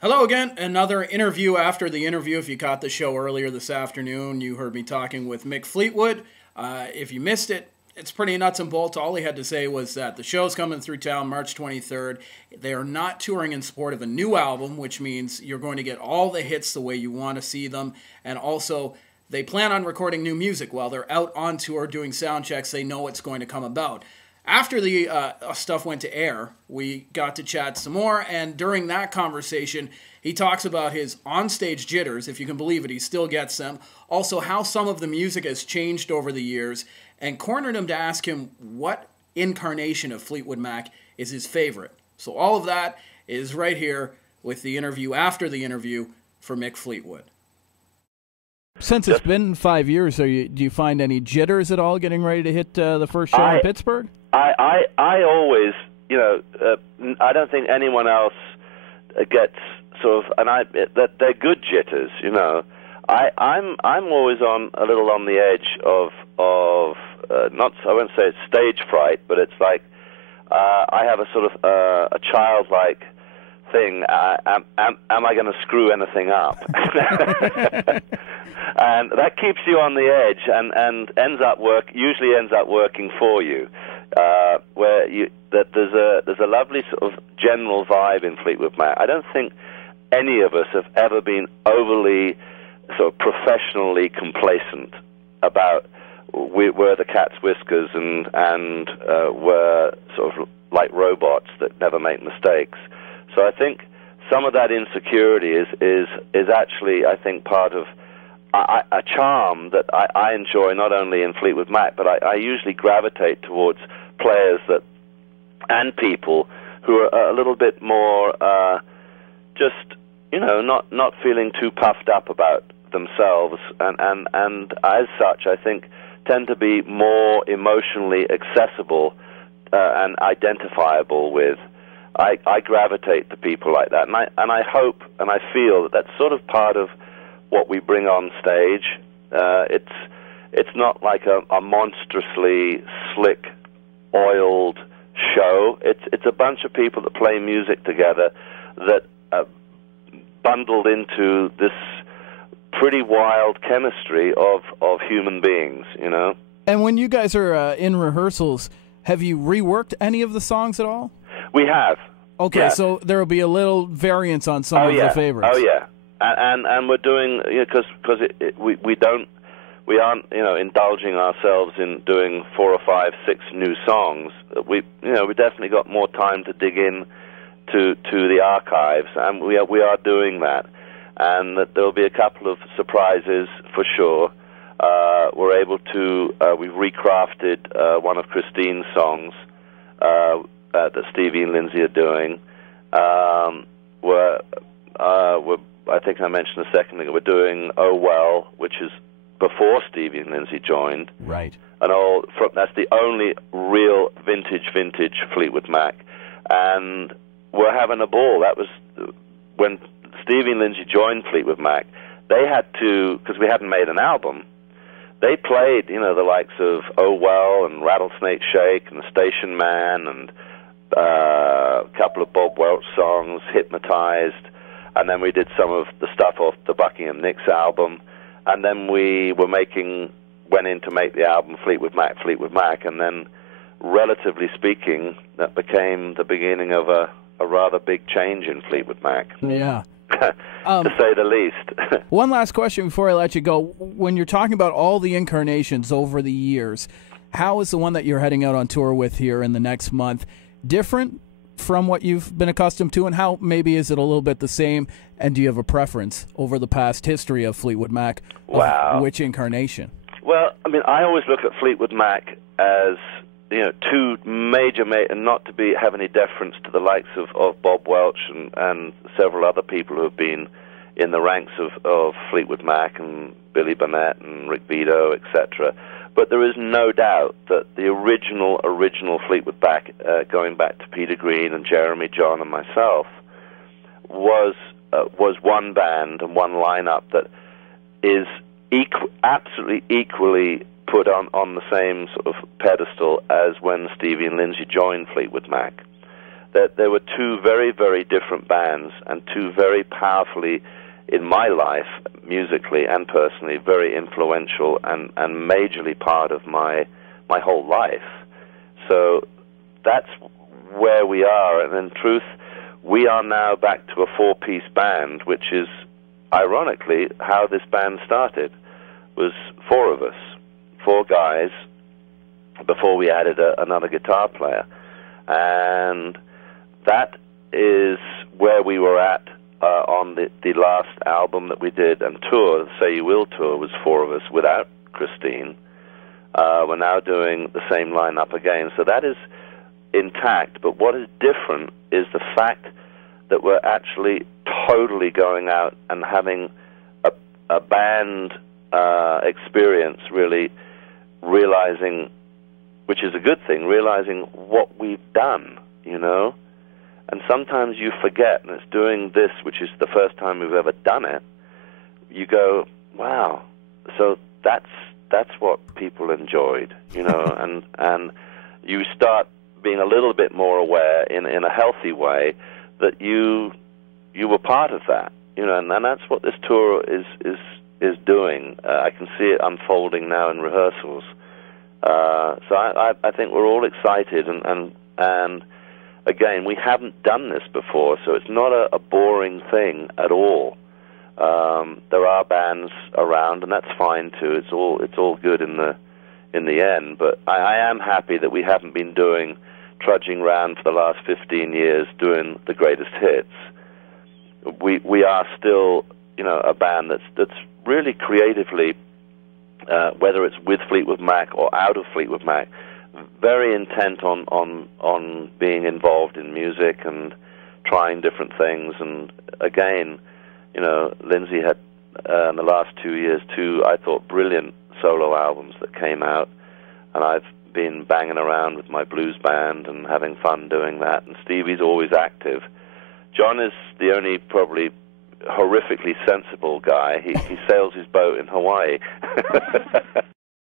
Hello again. Another interview after the interview. If you caught the show earlier this afternoon, you heard me talking with Mick Fleetwood. If you missed it, it's pretty nuts and bolts. All he had to say was that the show's coming through town March 23rd. They are not touring in support of a new album, which means you're going to get all the hits the way you want to see them. And also, they plan on recording new music while they're out on tour doing sound checks. They know it's going to come about. After the stuff went to air, we got to chat some more, and during that conversation, he talks about his onstage jitters, if you can believe it, he still gets them, also how some of the music has changed over the years, and cornered him to ask him what incarnation of Fleetwood Mac is his favorite. So all of that is right here with the interview after the interview for Mick Fleetwood. Since it's been 5 years, do you find any jitters at all getting ready to hit the first show in Pittsburgh? I always, I don't think anyone else gets sort of, and that they're good jitters, I'm always a little on the edge of not, I won't say it's stage fright, but it's like I have a sort of a childlike thing. Am I going to screw anything up? And that keeps you on the edge, and usually ends up working for you. There's a lovely sort of general vibe in Fleetwood Mac. I don't think any of us have ever been overly sort of professionally complacent about we're the cat's whiskers and we're sort of like robots that never make mistakes. So I think some of that insecurity is actually, I think, part of a charm that I enjoy not only in Fleetwood Mac, but I usually gravitate towards players and people who are a little bit more just, not feeling too puffed up about themselves, and as such, I think, tend to be more emotionally accessible and identifiable with. I gravitate to people like that, and I hope and I feel that that's sort of part of what we bring on stage. It's not like a monstrously slick, oiled show. It's a bunch of people that play music together that bundled into this pretty wild chemistry of human beings, And when you guys are in rehearsals, have you reworked any of the songs at all? We have. Okay, yeah. So there will be a little variance on some of the favorites. Oh yeah, and we're doing, because we aren't indulging ourselves in doing 4 or 5, 6 new songs. We definitely got more time to dig in to the archives, and we are doing that. And that there'll be a couple of surprises for sure. We're able to we've recrafted one of Christine's songs that Stevie and Lindsay are doing. I think I mentioned a second ago, we're doing Oh Well, which is before Stevie and Lindsay joined. Right. That's the only real vintage Fleetwood Mac. And we're having a ball. That was when Stevie and Lindsay joined Fleetwood Mac. They had to, because we hadn't made an album, they played, the likes of Oh Well and Rattlesnake Shake and Station Man and a couple of Bob Welch songs, Hypnotized, and then we did some of the stuff off the Buckingham Nicks album, and then we went in to make the album Fleetwood Mac, and then, relatively speaking, that became the beginning of a rather big change in Fleetwood Mac. Yeah. To say the least. One last question before I let you go. When you're talking about all the incarnations over the years, how is the one that you're heading out on tour with here in the next month different from what you've been accustomed to, and how maybe is it a little bit the same, and do you have a preference over the past history of Fleetwood Mac? Wow. Which incarnation? Well, I always look at Fleetwood Mac as two major, and not to have any deference to the likes of Bob Welch and several other people who have been in the ranks of Fleetwood Mac and Billy Burnett and Rick Vito, etc. But there is no doubt that the original Fleetwood Mac, going back to Peter Green and Jeremy, John, and myself, was one band and one lineup that is absolutely equally put on the same sort of pedestal as when Stevie and Lindsay joined Fleetwood Mac. that there were two very, very different bands and two very powerfully, in my life, musically and personally, very influential and majorly part of my whole life. So that's where we are, and in truth, we are now back to a four-piece band, which is, ironically, how this band started. Was four of us, four guys, before we added another guitar player. And that is where we were at on the last album that we did and tour. The Say You Will tour was four of us without Christine. We're now doing the same lineup again. So that is intact. But what is different is the fact that we're actually totally going out and having a band experience, really realizing, which is a good thing, realizing what we've done, you know? And sometimes you forget, and it's doing this, which is the first time we've ever done it, you go, wow, so that's what people enjoyed, you know, and you start being a little bit more aware in a healthy way that you were part of that, you know, and that's what this tour is doing. I can see it unfolding now in rehearsals. So I think we're all excited, and again, we haven't done this before, so it's not a boring thing at all. There are bands around, and that's fine too. It's all good in the end. But I am happy that we haven't been trudging around for the last 15 years doing the greatest hits. We are still, you know, a band that's really creatively, whether it's with Fleetwood Mac or out of Fleetwood Mac, very intent on being involved in music and trying different things. And again, you know, Lindsay had in the last 2 years two, I thought, brilliant solo albums that came out, and I've been banging around with my blues band and having fun doing that. And Stevie's always active. John is the only probably horrifically sensible guy. He sails his boat in Hawaii.